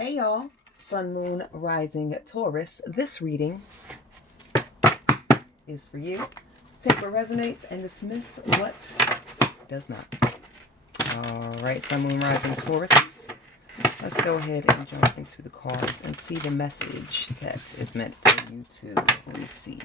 Hey y'all, Sun, Moon, Rising, Taurus. This reading is for you. Take what resonates and dismiss what does not. Alright, Sun, Moon, Rising, Taurus. Let's go ahead and jump into the cards and see the message that is meant for you to receive.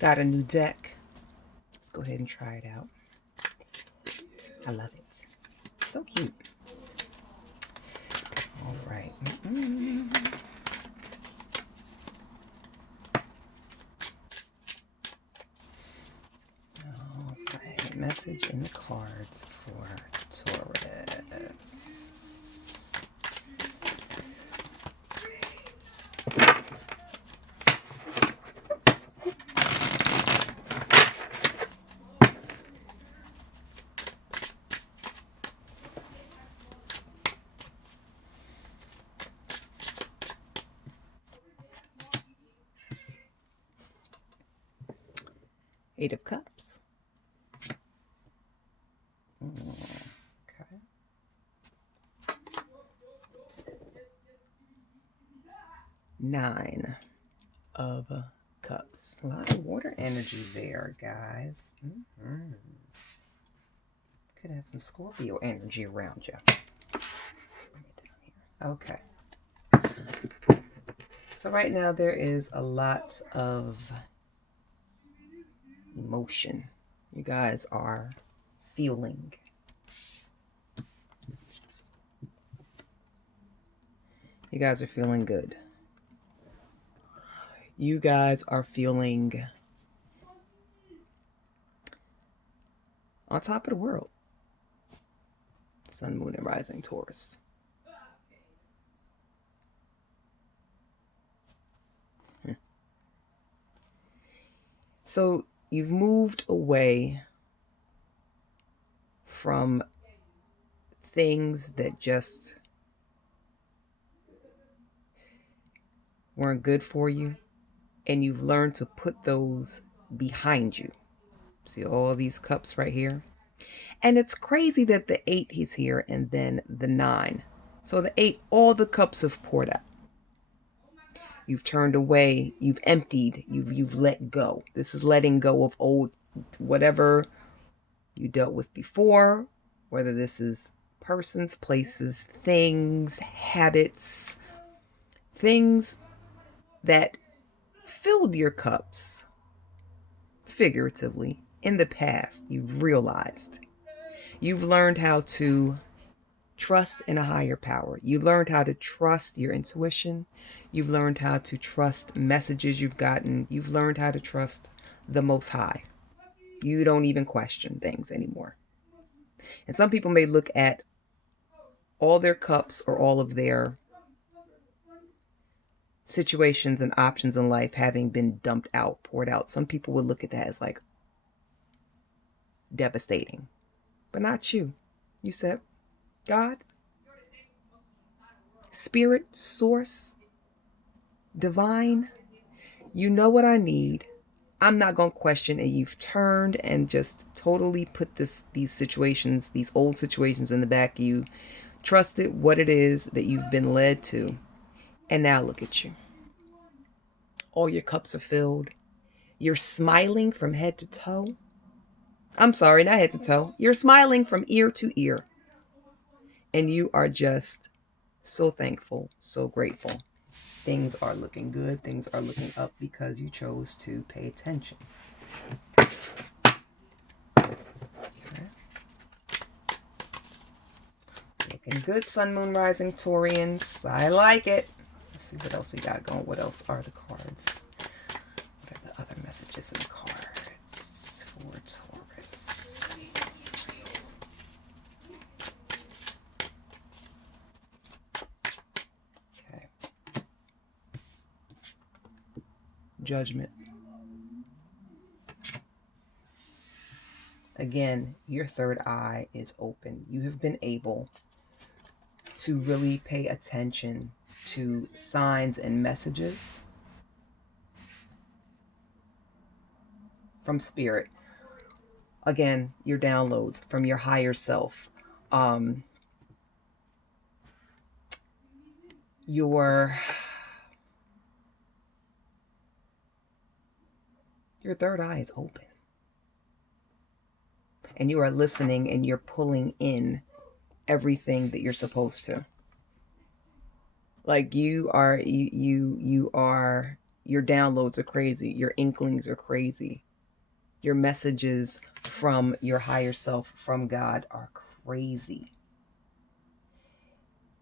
Got a new deck. Let's go ahead and try it out. I love it. So cute. All right. All right. Message in the cards for Taurus. 8 of Cups. Okay. 9 of Cups. A lot of water energy there, guys. Could have some Scorpio energy around you. Okay. So right now there is a lot of emotion. You guys are feeling. You guys are feeling good. You guys are feeling on top of the world. Sun, Moon, and Rising, Taurus. So you've moved away from things that just weren't good for you, and you've learned to put those behind you. See all these cups right here? And it's crazy that the 8 is here and then the 9. So the 8, all the cups have poured out. You've turned away, you've emptied, you've let go. This is letting go of old, whatever you dealt with before, whether this is persons, places, things, habits, things that filled your cups figuratively in the past. You've realized. You've learned how to trust in a higher power. You learned how to trust your intuition. You've learned how to trust messages you've gotten. You've learned how to trust the Most High. You don't even question things anymore. And some people may look at all their cups or all of their situations and options in life having been dumped out, poured out. Some people would look at that as like devastating. But not you. You said, God, Spirit, Source, Divine, you know what I need. I'm not going to question. And you've turned and just totally put these situations, these old situations in the back of you. Trusted what it is that you've been led to. And now look at you. All your cups are filled. You're smiling from head to toe. I'm sorry, not head to toe. You're smiling from ear to ear. And you are just so thankful, so grateful. Things are looking good. Things are looking up because you chose to pay attention. Okay. Looking good, Sun, Moon, Rising, Taurians. I like it. Let's see what else we got going. What else are the cards? What are the other messages in the cards for Taurus? judgment. Again, your third eye is open. You have been able to really pay attention to signs and messages from spirit. Again, your downloads from your higher self. Your third eye is open. And you are listening and you're pulling in everything that you're supposed to. Like you are your downloads are crazy. Your inklings are crazy. Your messages from your higher self, from God, are crazy.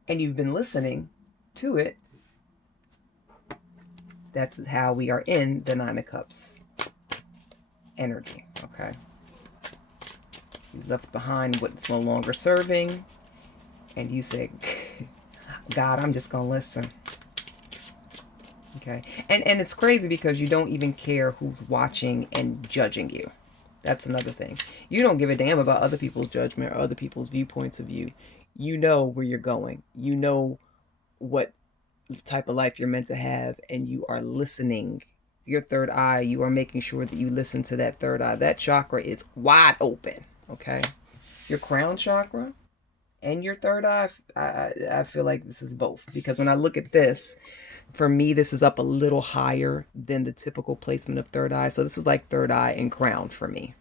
And you've been listening to it. That's how we are in the Nine of Cups energy. Okay. You left behind what's no longer serving. And you said, God, I'm just going to listen. Okay. And it's crazy because you don't even care who's watching and judging you. That's another thing. You don't give a damn about other people's judgment or other people's viewpoints of you. You know where you're going. You know what type of life you're meant to have, and you are listening. Your third eye, you are making sure that you listen to that third eye. That chakra is wide open. Okay. Your crown chakra and your third eye, I feel like this is both. Because when I look at this, for me, this is up a little higher than the typical placement of third eye. So this is like third eye and crown for me.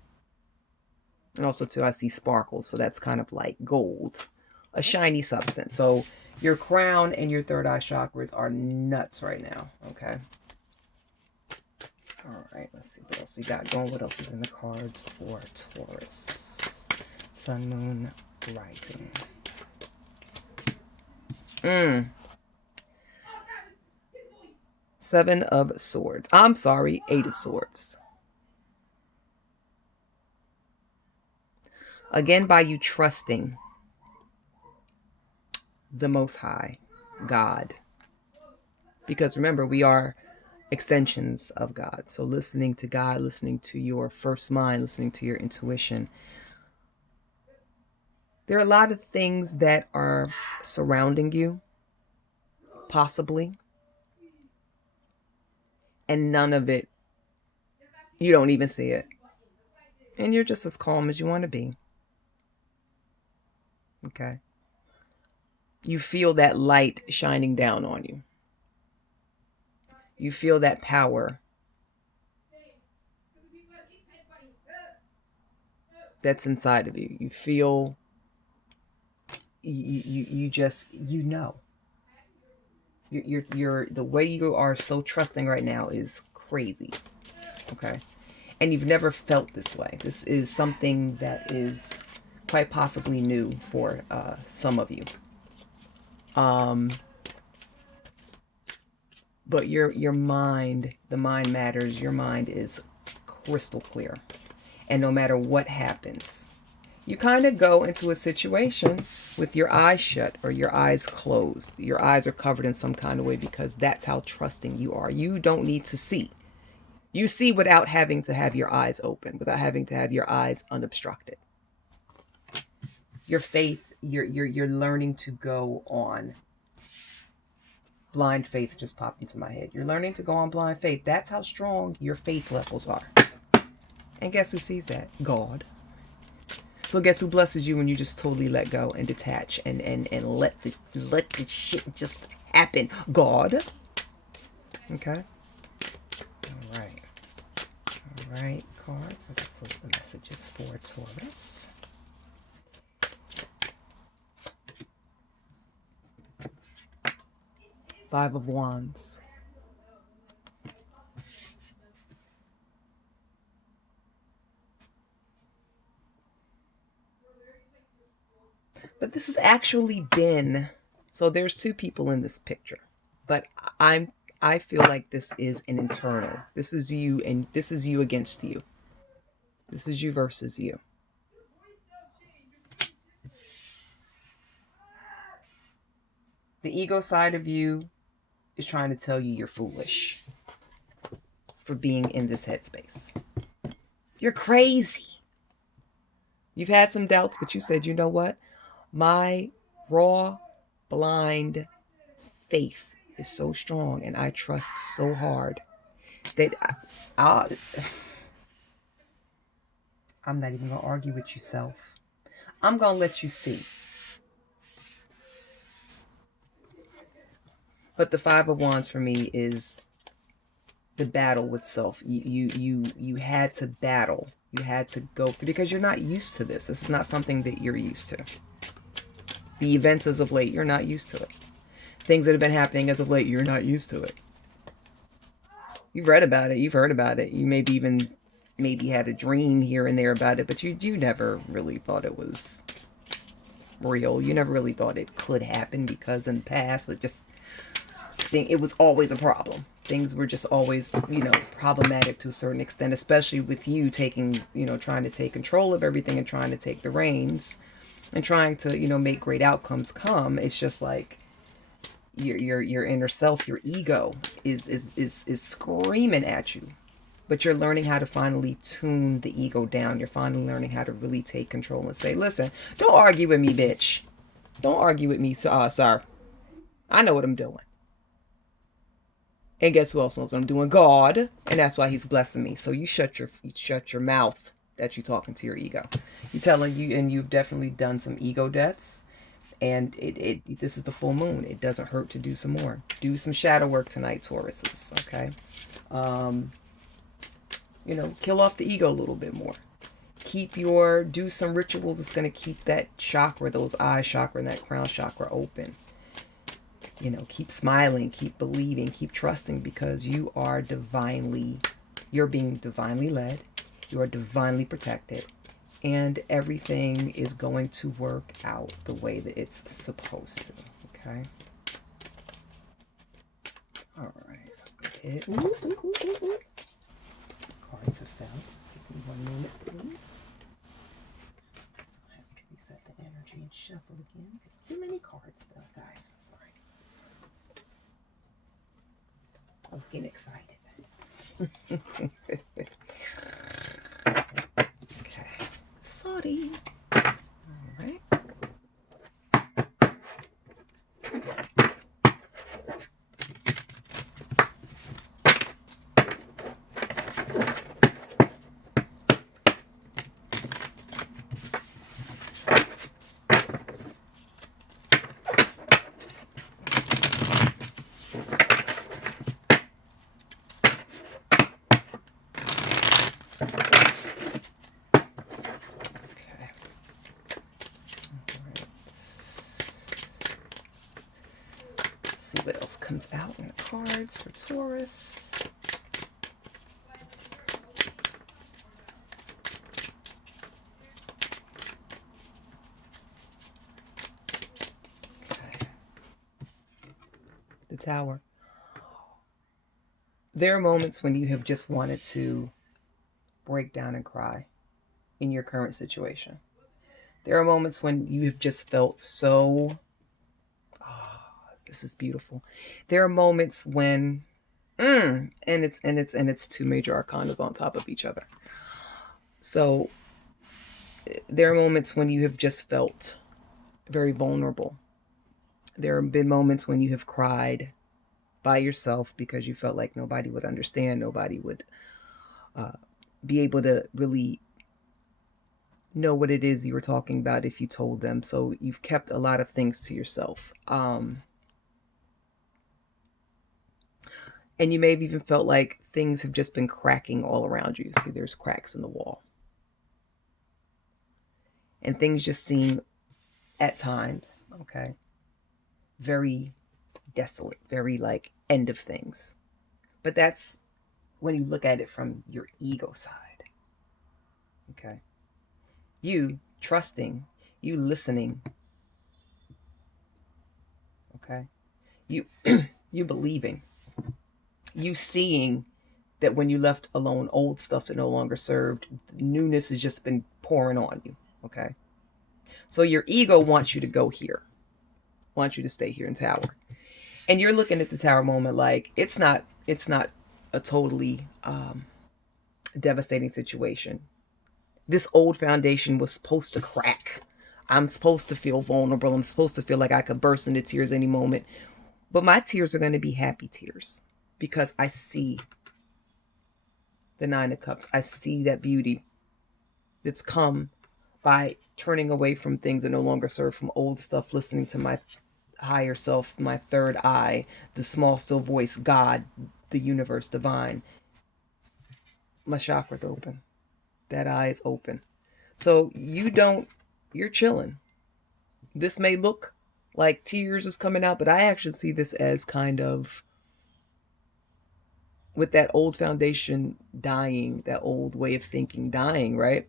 And also, too, I see sparkles. So that's kind of like gold, a shiny substance. So your crown and your third eye chakras are nuts right now. Okay. All right. Let's see what else we got going. What else is in the cards for Taurus? Sun, moon, rising. Seven of Swords. I'm sorry, Eight of Swords. Again, by you trusting the Most High, God. Because remember, we are extensions of God. So listening to God, listening to your first mind, listening to your intuition. There are a lot of things that are surrounding you, possibly. And none of it, you don't even see it. And you're just as calm as you want to be. Okay. You feel that light shining down on you. You feel that power that's inside of you. You feel, you just, you know. You're the way you are so trusting right now is crazy. Okay. And you've never felt this way. This is something that is quite possibly new for some of you. But your mind, the mind matters. Your mind is crystal clear. And no matter what happens, you kind of go into a situation with your eyes shut or your eyes closed. Your eyes are covered in some kind of way because that's how trusting you are. You don't need to see. You see without having to have your eyes open, without having to have your eyes unobstructed. Your faith, you're learning to go on. Blind faith just popped into my head. You're learning to go on blind faith. That's how strong your faith levels are. And guess who sees that? God. So guess who blesses you when you just totally let go and detach and let the shit just happen? God. Okay. All right. All right, cards. What else is the messages for Taurus? Five of Wands. But this has actually been, so there's two people in this picture, but I feel like this is an internal. This is you and this is you against you. This is you versus you. The ego side of you is trying to tell you you're foolish. for being in this headspace. You're crazy. You've had some doubts, but you said, you know what? My raw, blind faith is so strong and I trust so hard that I'm not even going to argue with you, self. I'm going to let you see. But the Five of Wands for me is the battle with self. You had to battle. You had to go through, because you're not used to this. It's not something that you're used to. The events as of late, you're not used to it. Things that have been happening as of late, you're not used to it. You've read about it. You've heard about it. You maybe had a dream here and there about it, but you never really thought it was real. You never really thought it could happen, because in the past, it was always a problem. Things were just always, problematic to a certain extent, especially with you taking, trying to take control of everything and trying to take the reins and trying to, make great outcomes come. It's just like your inner self, your ego is screaming at you, but you're learning how to finally tune the ego down. You're finally learning how to really take control and say, listen, don't argue with me, bitch. Don't argue with me, sir. I know what I'm doing. And guess who else knows what I'm doing? God. And that's why he's blessing me. So you shut your mouth that you're talking to your ego. You're telling you, and you've definitely done some ego deaths. And this is the full moon. It doesn't hurt to do some more. Do some shadow work tonight, Tauruses. Okay. Kill off the ego a little bit more. Do some rituals that's going to keep that chakra, those eye chakra and that crown chakra open. Keep smiling, keep believing, keep trusting, because you're being divinely led. You are divinely protected. And everything is going to work out the way that it's supposed to. Okay? All right. Let's go ahead. Ooh. Cards have fell. Give me 1 minute, please. I have to reset the energy and shuffle again. It's too many cards, though, guys. Sorry. I was getting excited. Okay. Sorry. All right. What else comes out in the cards for Taurus? Okay. The Tower. There are moments when you have just wanted to break down and cry in your current situation. There are moments when you have just felt so... This is beautiful. There are moments when, and it's two major arcanas on top of each other. So there are moments when you have just felt very vulnerable. There have been moments when you have cried by yourself because you felt like nobody would understand, nobody would be able to really know what it is you were talking about if you told them. So you've kept a lot of things to yourself. And you may have even felt like things have just been cracking all around you. See, there's cracks in the wall. And things just seem, at times, okay, very desolate, very like end of things. But that's when you look at it from your ego side. Okay. You trusting, you listening. Okay. You believing. You seeing that when you left alone old stuff that no longer served, newness has just been pouring on you. Okay. So your ego wants you to go here, wants you to stay here in Tower. And you're looking at the Tower moment like it's not a totally devastating situation. This old foundation was supposed to crack. I'm supposed to feel vulnerable. I'm supposed to feel like I could burst into tears any moment. But my tears are going to be happy tears because I see the Nine of Cups. I see that beauty that's come by turning away from things that no longer serve, from old stuff, listening to my higher self, my third eye, the small still voice, God, the universe, divine. My chakra's open. That eye is open. So you're chilling. This may look like tears is coming out, but I actually see this as kind of, with that old foundation dying, that old way of thinking dying, right?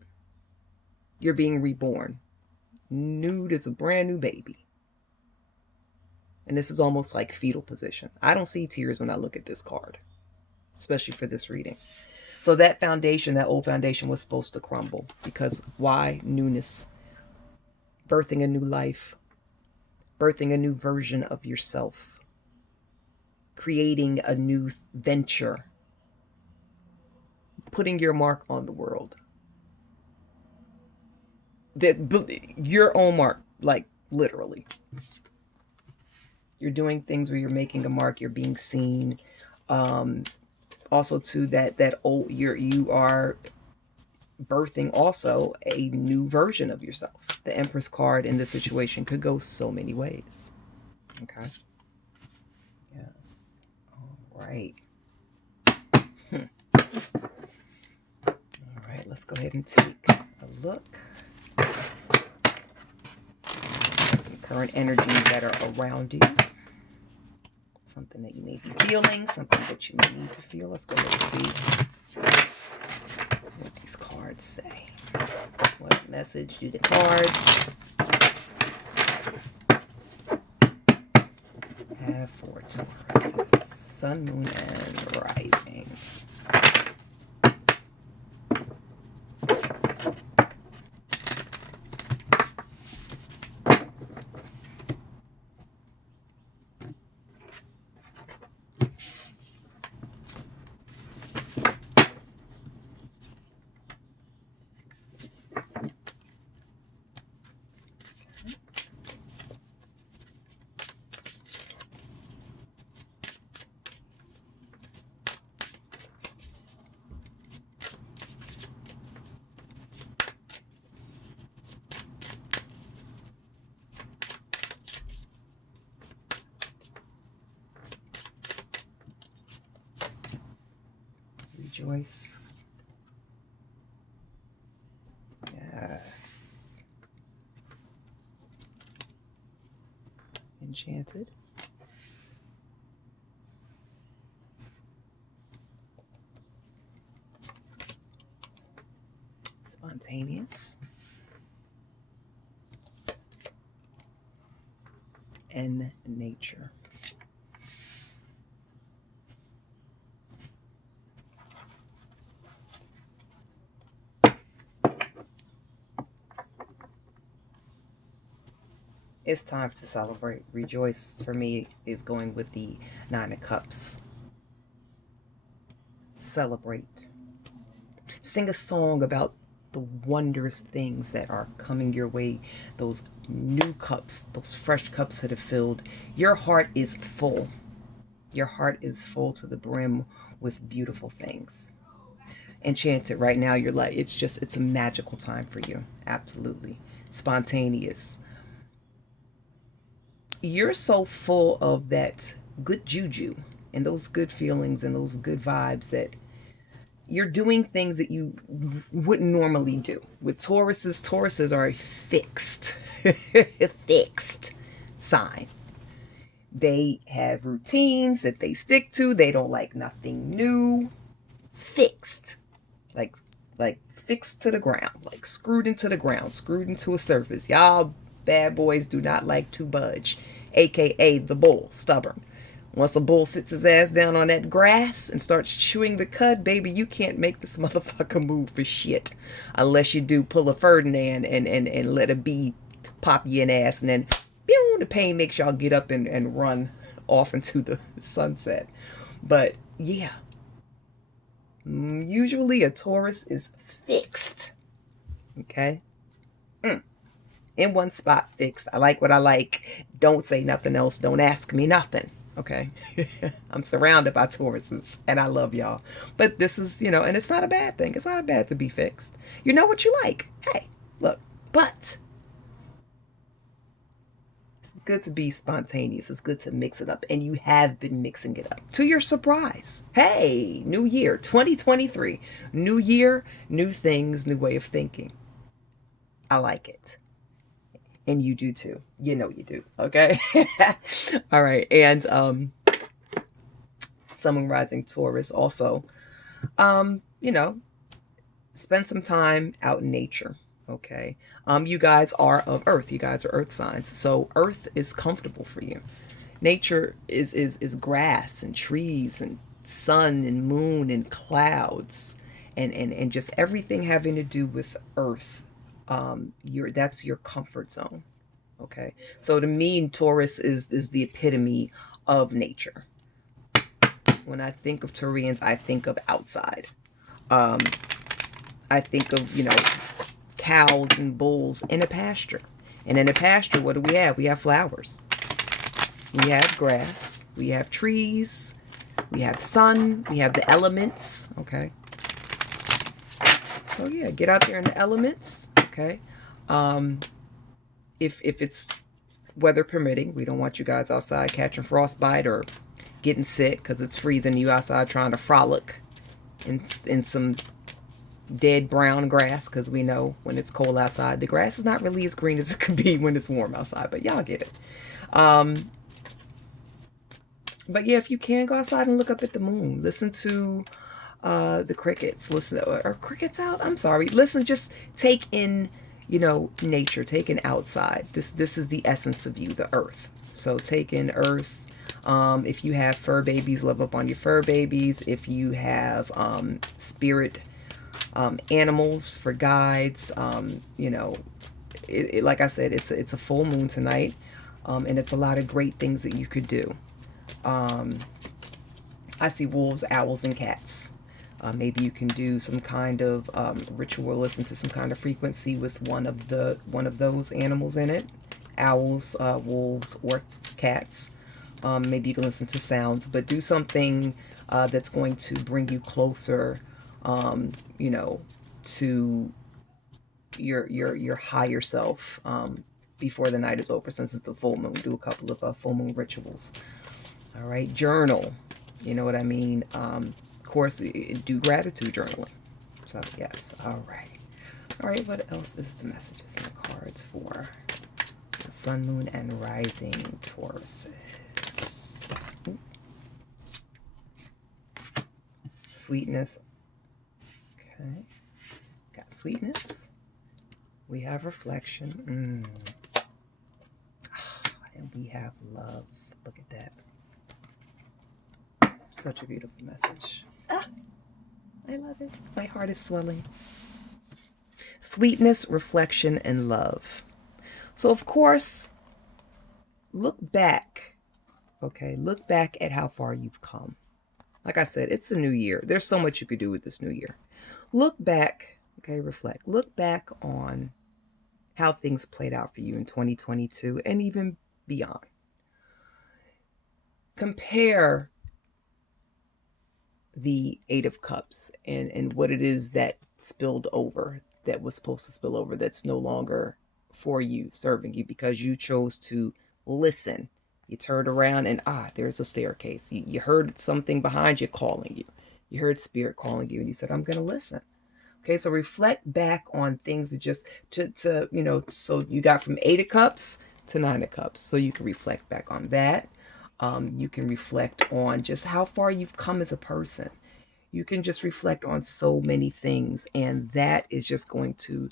You're being reborn. Nude as a brand new baby. And this is almost like fetal position. I don't see tears when I look at this card, especially for this reading. So that foundation, that old foundation, was supposed to crumble. Because why? Newness. Birthing a new life. Birthing a new version of yourself. Creating a new venture. Putting your mark on the world. Your own mark, like literally. You're doing things where you're making a mark. You're being seen. Also, too, you are birthing also a new version of yourself. The Empress card in this situation could go so many ways. Okay. Yes. All right. All right. Let's go ahead and take a look. Some current energies that are around you. Something that you may be feeling, something that you may need to feel. Let's go ahead and see what these cards say. What message do the cards have for Taurus? Sun, Moon, and Rising. Rejoice. Yes. Enchanted. Spontaneous. And nature. It's time to celebrate. Rejoice for me is going with the Nine of Cups. Celebrate. Sing a song about the wondrous things that are coming your way. Those new cups, those fresh cups that have filled. Your heart is full. Your heart is full to the brim with beautiful things. Enchanted right now, you're like, it's a magical time for you. Absolutely. Spontaneous. You're so full of that good juju and those good feelings and those good vibes that you're doing things that you wouldn't normally do. With Tauruses are a fixed sign. They have routines that they stick to. They don't like nothing new. Fixed. Like fixed to the ground. Like screwed into the ground. Screwed into a surface. Y'all bad boys do not like to budge. AKA the bull. Stubborn. Once a bull sits his ass down on that grass and starts chewing the cud, baby, you can't make this motherfucker move for shit. Unless you do pull a Ferdinand and let a bee pop you in the ass, and then pew, the pain makes y'all get up and run off into the sunset. But yeah, Usually a Taurus is fixed. Okay? In one spot, fixed. I like what I like. Don't say nothing else. Don't ask me nothing. Okay? I'm surrounded by Tauruses and I love y'all. But this is, and it's not a bad thing. It's not bad to be fixed. You know what you like. Hey, look. But it's good to be spontaneous. It's good to mix it up. And you have been mixing it up. To your surprise. Hey, new year, 2023. New year, new things, new way of thinking. I like it. And you do too. You know you do. Okay? All right. And Sun, Moon, Rising, Taurus also, spend some time out in nature. Okay. You guys are of Earth. You guys are Earth signs. So Earth is comfortable for you. Nature is grass and trees and sun and moon and clouds and just everything having to do with Earth. That's your comfort zone. Okay. So to me, Taurus is the epitome of nature. When I think of Taurians, I think of outside. I think of, cows and bulls in a pasture. And in a pasture, what do we have? We have flowers. We have grass. We have trees. We have sun. We have the elements. Okay. So yeah, get out there in the elements. Okay. If it's weather permitting, we don't want you guys outside catching frostbite or getting sick because it's freezing you outside trying to frolic in some dead brown grass, because we know when it's cold outside, the grass is not really as green as it could be when it's warm outside, but y'all get it. But yeah, if you can, go outside and look up at the moon. Listen to the crickets. Listen, are crickets out? I'm sorry. Listen, just take in, nature. Take in outside. This is the essence of you, the earth. So take in earth. If you have fur babies, love up on your fur babies. If you have spirit animals for guides, like I said, it's a full moon tonight, and it's a lot of great things that you could do. I see wolves, owls, and cats. Maybe you can do some kind of ritual, listen to some kind of frequency with one of those animals in it. Owls, wolves, or cats. Maybe you can listen to sounds, but do something that's going to bring you closer, to your higher self before the night is over. Since it's the full moon, do a couple of full moon rituals. All right, journal. You know what I mean? Of course, do gratitude journaling. So yes, all right. All right, what else is the messages in the cards for the Sun, Moon, and Rising Taurus? Sweetness. Okay. Got sweetness. We have reflection. And we have love. Look at that. Such a beautiful message. I love it. My heart is swelling. Sweetness, reflection, and love. So, of course, look back. Okay, look back at how far you've come. Like I said, it's a new year. There's so much you could do with this new year. Look back, okay, reflect. Look back on how things played out for you in 2022 and even beyond. Compare the Eight of Cups and what it is that spilled over, that was supposed to spill over, that's no longer for you, serving you, because you chose to listen. You turned around and there's a staircase. You heard something behind you calling you. You heard spirit calling you and you said, I'm going to listen. Okay, so reflect back on things that just so you got from Eight of Cups to Nine of Cups. So you can reflect back on that. You can reflect on just how far you've come as a person. You can just reflect on so many things, and that is just going to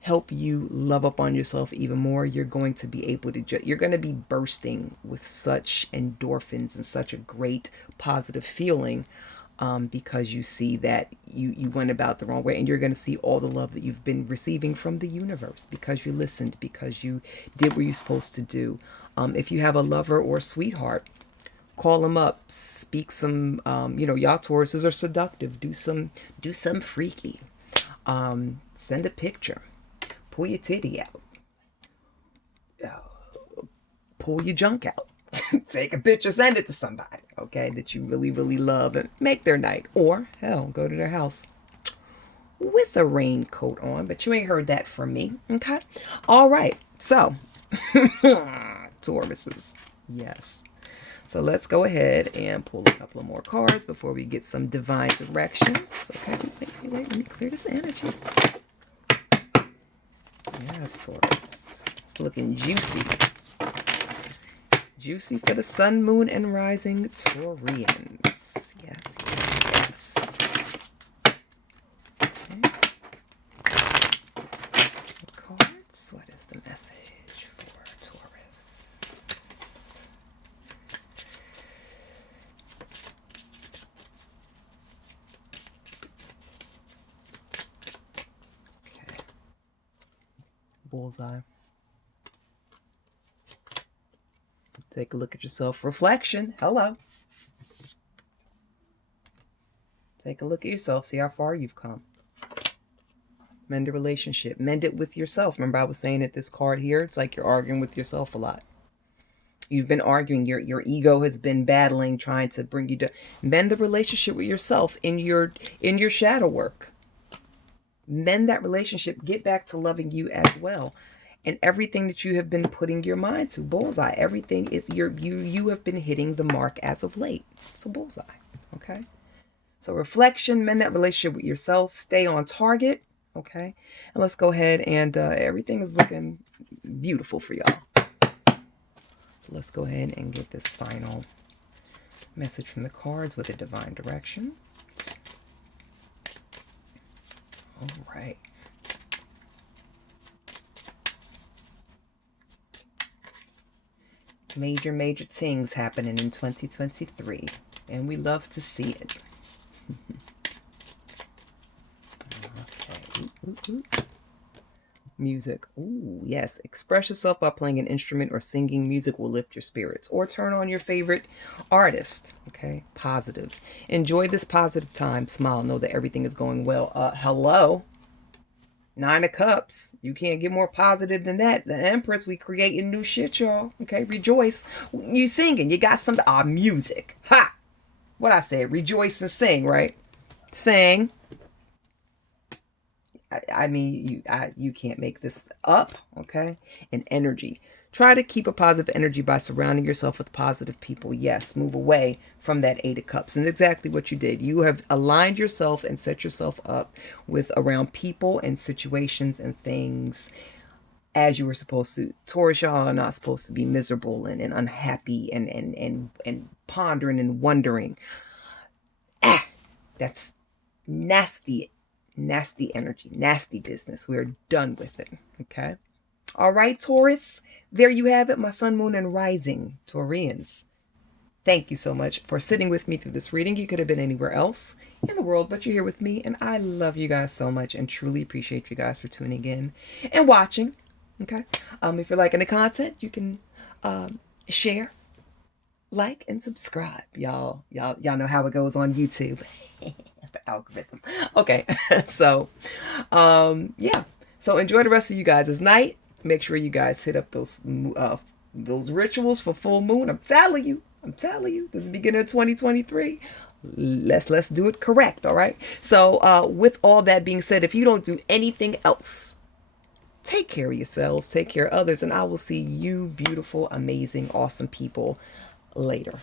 help you love up on yourself even more. You're going to be able to, you're going to be bursting with such endorphins and such a great positive feeling, because you see that you went about the wrong way, and you're going to see all the love that you've been receiving from the universe because you listened, because you did what you're supposed to do. If you have a lover or a sweetheart, Call them up, speak some, y'all Tauruses are seductive. Do some freaky. Send a picture. Pull your titty out. Pull your junk out. Take a picture, send it to somebody, okay, that you really, really love and make their night. Or, hell, go to their house with a raincoat on, but you ain't heard that from me, okay? All right, so, Tauruses, yes. So let's go ahead and pull a couple of more cards before we get some divine directions. Okay, wait, let me clear this energy. Yes, Taurus. It's looking juicy. Juicy for the sun, moon, and rising Taurians. Yes. Okay. Cards. What is the message for Taurus? Okay. Bullseye. Take a look at yourself. Reflection. Hello. Take a look at yourself. See how far you've come. Mend a relationship. Mend it with yourself. Remember I was saying that this card here, it's like you're arguing with yourself a lot. You've been arguing. Your ego has been battling, trying to bring you to mend the relationship with yourself in your shadow work. Mend that relationship. Get back to loving you as well. And everything that you have been putting your mind to, bullseye. Everything is you have been hitting the mark as of late. It's a bullseye. Okay. So reflection, mend that relationship with yourself, stay on target. Okay. And let's go ahead and everything is looking beautiful for y'all. So let's go ahead and get this final message from the cards with a divine direction. All right. Major things happening in 2023, and we love to see it. Okay. Music. Ooh, yes. Express yourself by playing an instrument or singing. Music will lift your spirits. Or turn on your favorite artist. Okay. Positive. Enjoy this positive time. Smile. Know that everything is going well. Hello. 9 of Cups. You can't get more positive than that. The Empress, we creating new shit, y'all. Okay, rejoice. You singing. You got something. Music. Ha! What I said, rejoice and sing, right? Sing. I mean, you can't make this up, okay? And energy. Try to keep a positive energy by surrounding yourself with positive people. Yes, move away from that 8 of Cups. And exactly what you did. You have aligned yourself and set yourself up with around people and situations and things as you were supposed to. Taurus, y'all are not supposed to be miserable and unhappy and pondering and wondering. That's nasty energy, nasty business. We're done with it, okay? All right, Taurus. There you have it, my sun, moon, and rising Taurians. Thank you so much for sitting with me through this reading. You could have been anywhere else in the world, but you're here with me, and I love you guys so much and truly appreciate you guys for tuning in and watching. Okay. If you're liking the content, you can share, like, and subscribe. Y'all know how it goes on YouTube. The algorithm. Okay. So, yeah. So enjoy the rest of you guys' night. Make sure you guys hit up those rituals for full moon. I'm telling you, this is the beginning of 2023. Let's do it correct, all right? So with all that being said, if you don't do anything else, take care of yourselves, take care of others, and I will see you beautiful, amazing, awesome people later.